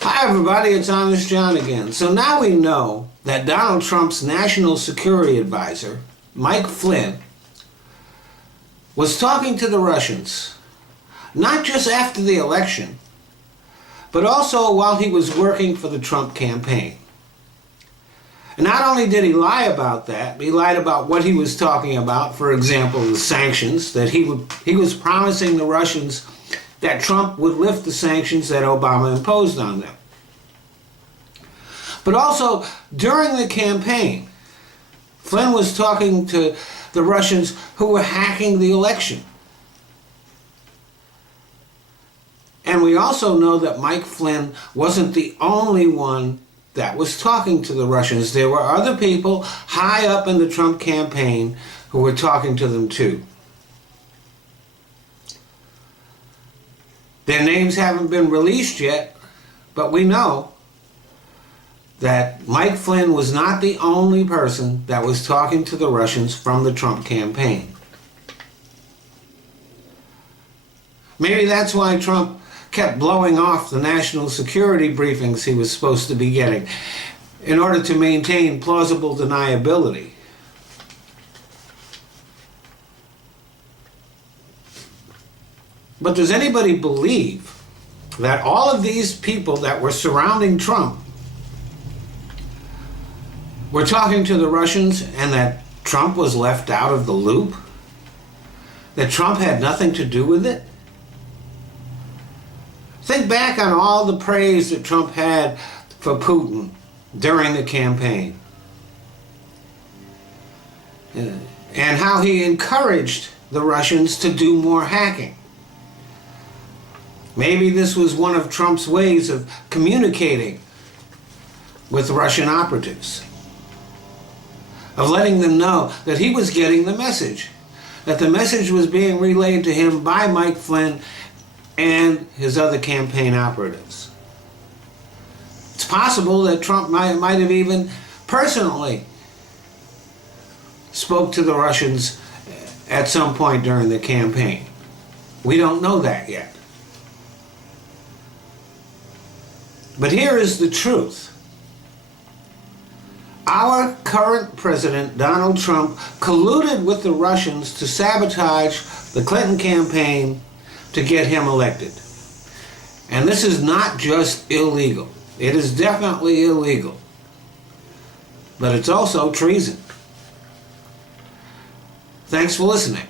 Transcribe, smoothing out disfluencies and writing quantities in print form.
Hi everybody, it's Honest John again. So now we know that Donald Trump's national security advisor, Mike Flynn, was talking to the Russians, not just after the election, but also while he was working for the Trump campaign. And not only did he lie about that, he lied about what he was talking about, for example, the sanctions, that he was promising the Russians that Trump would lift the sanctions that Obama imposed on them. But also, during the campaign, Flynn was talking to the Russians who were hacking the election. And we also know that Mike Flynn wasn't the only one that was talking to the Russians. There were other people high up in the Trump campaign who were talking to them too. Their names haven't been released yet, but we know that Mike Flynn was not the only person that was talking to the Russians from the Trump campaign. Maybe that's why Trump kept blowing off the national security briefings he was supposed to be getting in order to maintain plausible deniability. But does anybody believe that all of these people that were surrounding Trump were talking to the Russians and that Trump was left out of the loop? That Trump had nothing to do with it? Think back on all the praise that Trump had for Putin during the campaign, and how he encouraged the Russians to do more hacking. Maybe this was one of Trump's ways of communicating with Russian operatives, of letting them know that he was getting the message, that the message was being relayed to him by Mike Flynn and his other campaign operatives. It's possible that Trump might have even personally spoke to the Russians at some point during the campaign. We don't know that yet. But here is the truth. Our current president, Donald Trump, colluded with the Russians to sabotage the Clinton campaign to get him elected. And this is not just illegal. It is definitely illegal. But it's also treason. Thanks for listening.